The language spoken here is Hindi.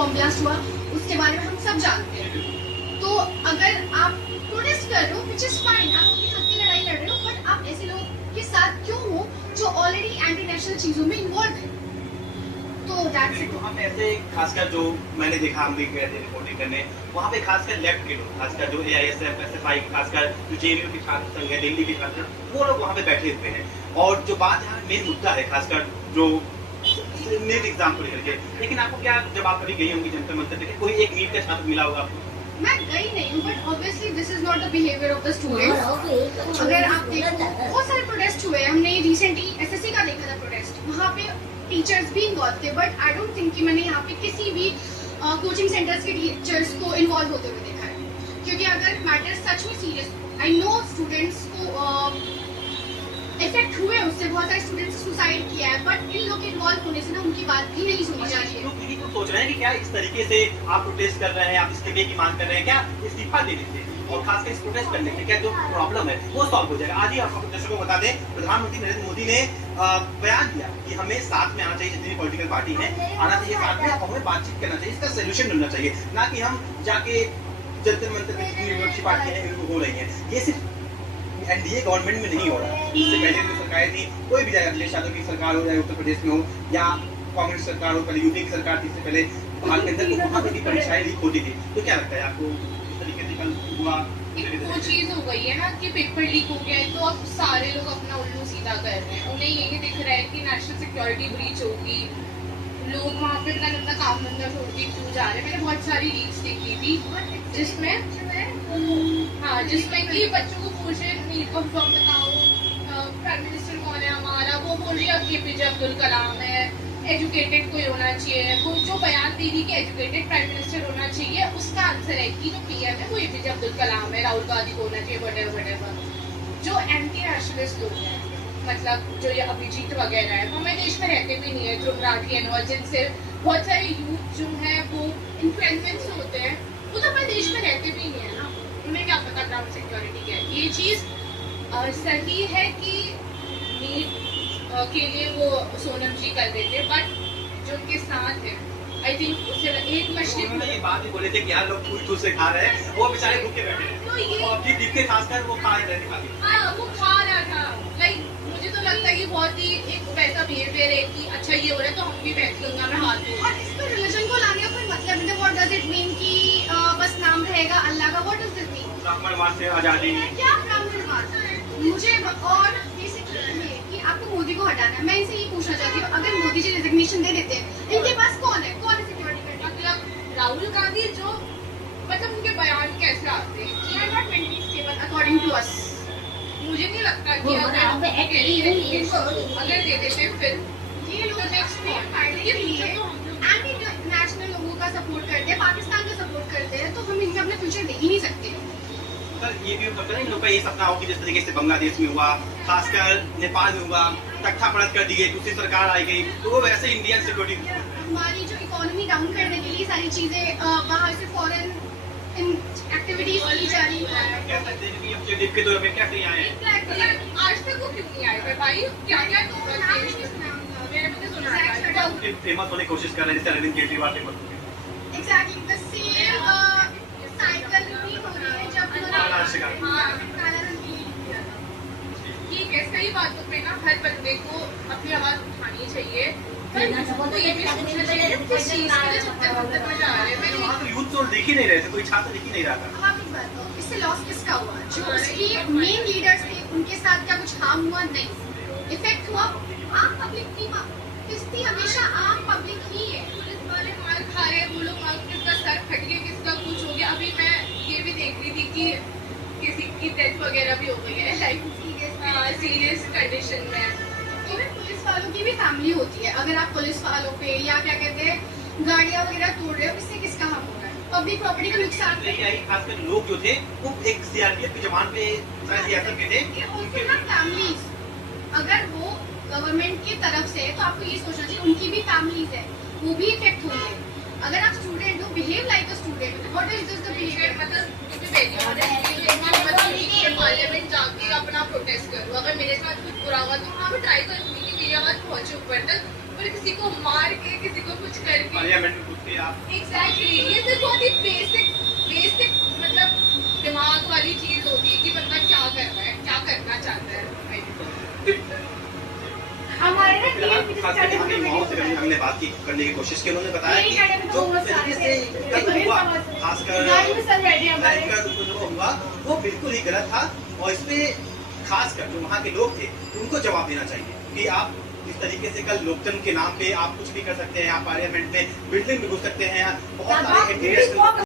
बॉम्ब ब्लास्ट हुआ, उसके बारे में हम सब जानते हैं। तो अगर आप प्रोटेस्ट कर रहे हो, विच इज फाइन, आप अपनी हक की लड़ाई लड़ रहे हो, बट आप ऐसे लोगों के साथ क्यों हो जो ऑलरेडी एंटी नेशनल चीजों में इन्वॉल्व है? तो दैट्स इट। वहाँ पे ऐसे खासकर जो मैंने देखा, हम भी गए थे रिपोर्टिंग करने, वहाँ पे खासकर लेफ्ट के लोग, खासकर जो AISF, SFI, खासकर जो JNU के छात्र संघ है, दिल्ली के छात्र, वो लोग वहाँ पे बैठे हुए हैं। और जो बात यहाँ मेन मुद्दा है, खासकर जो नीट एग्जाम को लेकर के, लेकिन आपको क्या, जब आप कभी गई होंगी जंतर मंतर पे, कोई एक नीट का छात्र मिला होगा आपको? मैं गई नहीं हूँ, but obviously this is not the behaviour of the students. अगर आप देखो, बहुत सारे प्रोटेस्ट हुए, हमने रिसेंटली SSC का देखा था प्रोटेस्ट, वहाँ पे टीचर्स भी इन्वॉल्व थे, बट आई डोंट थिंक कि मैंने यहाँ पे किसी भी कोचिंग सेंटर्स के टीचर्स को इन्वॉल्व होते हुए देखा है। क्योंकि अगर मैटर सच में सीरियस, आई नो स्टूडेंट्स को इफेक्ट हुए, उससे बहुत सारे स्टूडेंट्स ने सुसाइड किया है, बट इन लोग के इन्वॉल्व होने से ना उनकी बात भी नहीं सुनी जा रही है। लोग यही तो सोच रहे हैं कि क्या इस तरीके से आप प्रोटेस्ट कर रहे हैं, आप इस्तीफे की मांग कर रहे हैं, क्या इस्तीफा देने से और खासकर इस प्रोटेस्ट करने से क्या जो प्रॉब्लम है वो सॉल्व हो जाएगा? आज ही आपको दर्शकों को बता दें, प्रधानमंत्री नरेंद्र मोदी ने बयान दिया कि हमें साथ में आना चाहिए, जितनी पॉलिटिकल पार्टी है आना चाहिए साथ में, हमें बातचीत करना चाहिए, इसका सोल्यूशन ढूंढना चाहिए, ना कि हम जाके जंतर मंतर की विपक्षी पार्टी है हो रही है। ये सिर्फ NDA गवर्नमेंट में नहीं हो रहा है, इससे पहले जो सरकारें थी, कोई भी जाए, अखिलेश यादव की सरकार हो, चाहे उत्तर प्रदेश में हो या कांग्रेस सरकार हो, पहले यूपी की सरकार थी, इससे पहले बिहार के अंदर, तो वहाँ पे भी परीक्षाएं लीक होती थी। तो क्या लगता है आपको इस तरीके से कल हुआ? वो चीज हो गई है ना कि पेपर लीक हो गया है, तो अब सारे लोग अपना उल्लू सीधा कर रहे हैं। उन्हें यही दिख रहा है कि नेशनल सिक्योरिटी ब्रीच होगी, लोग वहाँ पे अपना काम धंधा छोड़ के क्यों जा रहे हैं। मैंने बहुत सारी लीक्स देखी थी जिसमें कि बच्चों को पूछे नीट का फॉर्म बताओ, प्राइम मिनिस्टर कौन है हमारा, वो बोल रही है APJ अब्दुल कलाम है, एजुकेटेड कोई होना चाहिए। वो जो बयान दे रही कि एजुकेटेड प्राइम मिनिस्टर होना चाहिए, उसका आंसर है कि जो PM है वो APJ अब्दुल कलाम है, राहुल गांधी को होना चाहिए, वटेवर। जो एंटी नेशनलिस्ट लोग हैं, मतलब जो ये अभिजीत वगैरह है, वो हमारे देश में रहते भी नहीं है, ध्रुव राठी एंड ऑल, जिनसे बहुत सारे यूथ जो है वो इन्फ्लुएंस होते हैं, वो तो हमारे देश में रहते भी नहीं है ना, उन्हें क्या पता ग्राउंड सिक्योरिटी क्या है। ये चीज सही है कि नीट के लिए वो सोनम जी कर देते, बट जो उनके साथ है, आई थिंक उससे एक मछली ये बात भी बोले थे कि यार लोग फूल से खा रहे हैं, वो बेचारे भूखे बैठे हैं, तो ये और दिख के खासकर वो खा रहे थे, वो खा रहा था। लाइक मुझे तो लगता है कि बहुत ही एक वैसा बिहेवियर है कि अच्छा ये हो रहा है तो हम भी बैठ लूंगा, मैं हाथ दूंगा। और इस पर रिलीजन को लाने का कोई मतलब नहीं। व्हाट डज इट मीन कि बस नाम रहेगा अल्लाह का? What does this mean? ब्राह्मणवाद से आजादी, क्या ब्राह्मणवाद? मुझे और बेसिकली ये कि आपको मोदी को हटाना है। मैं इनसे ये पूछना चाहती हूँ, अगर मोदी जी रेजिग्नेशन दे देते हैं, इनके पास कौन है सिक्योरिटी करने? मतलब राहुल गांधी जो, मतलब उनके बयान कैसे आते हैं कि are not mentally stable according to us. मुझे नहीं लगता कि अगर दे देते फिर ये लोग एंटी नेशनल लोगों का सपोर्ट करते हैं, पाकिस्तान का सपोर्ट करते हैं, तो हम इनका अपना फ्यूचर देख ही नहीं सकते। सर ये भी पता है इन लोगों का ये सपना हो कि जिस तरीके से बांग्लादेश में हुआ, खासकर नेपाल में हुआ, तख्ता पलट कर दी गई, दूसरी सरकार आई गई, तो वो वैसे इंडियन सिक्योरिटी, हमारी जो इकोनॉमी डाउन करने के लिए सारी चीजें बाहर से फॉरेन एक्टिविटीज की जा रही है। कह सकते हैं कि ऑब्जेक्टिव के तौर पे क्या कहीं आए हैं? आज तक वो क्यों नहीं आए भाई? क्या क्या फेमस होने की कोशिश कर रहे हैं, जैसे अरविंद केजरीवाल फेमस हो गए। Exactly the same cycle repeat हो रही है जब ठीक है, सही बातों पे ना हर बंदे को अपनी आवाज उठानी चाहिए, पर तो ये भी सोचना चाहिए किस चीज के लिए जब में जा रहे हैं। वहाँ तो यूथ तो दिख ही नहीं रहे थे, कोई छात्र दिख ही नहीं रहा था। आप एक बात बताओ, इससे लॉस किसका हुआ? जो उसकी मेन लीडर्स थे उनके साथ क्या कुछ हार्म हुआ? नहीं। इफेक्ट हुआ आम पब्लिक की। किसकी? हमेशा आम पब्लिक ही है। पुलिस वाले मार खा रहे हैं, वो लोग किसका सर फट गया, किसका कुछ हो गया। अभी मैं ये भी देख रही थी कि किसी की डेथ वगैरह भी हो गई है, लाइक सीरियस कंडीशन में। इवन पुलिस वालों की भी फैमिली होती है। अगर आप पुलिस वालों पे या क्या कहते हैं गाड़ियाँ वगैरह तोड़ रहे हो, इससे किसका हार्म हो रहा है? पब्लिक प्रॉपर्टी का नुकसान। खासकर लोग जो थे वो एक CRPF के जवान पे सियासत के थे, उनके फैमिलीज, अगर वो गवर्नमेंट की तरफ से, तो आपको ये सोचना चाहिए उनकी भी फैमिलीज है, वो भी इफेक्ट होंगे। अगर आप स्टूडेंट हो, behave like a student. What is this the behaviour? मतलब पार्लियामेंट जाके अपना प्रोटेस्ट करूँ। अगर मेरे साथ कुछ बुरा हुआ तो हाँ मैं ट्राई करूँगी कि मेरी आवाज पहुंचे ऊपर तक, ऊपर किसी को मार के, किसी को कुछ करके। पार्लियामेंट में घुस के आप एग्जैक्टली, ये तो बहुत ही बेसिक मतलब दिमाग वाली चीज होती है कि बंदा क्या कर रहा है, क्या करना चाहता है। हमारे ना फिलहाल टीम खास करके हमें युवाओं से कभी हमने बात की करने की कोशिश की, उन्होंने बताया कि जो तरीके से कल हुआ, खासकर जो हुआ वो बिल्कुल ही गलत था, और इसमें खासकर जो वहाँ के लोग थे उनको जवाब देना चाहिए कि आप इस तरीके से कल लोकतंत्र के नाम पे आप कुछ भी कर सकते हैं, आप पार्लियामेंट में बिल्डिंग में घुस सकते हैं, बहुत सारे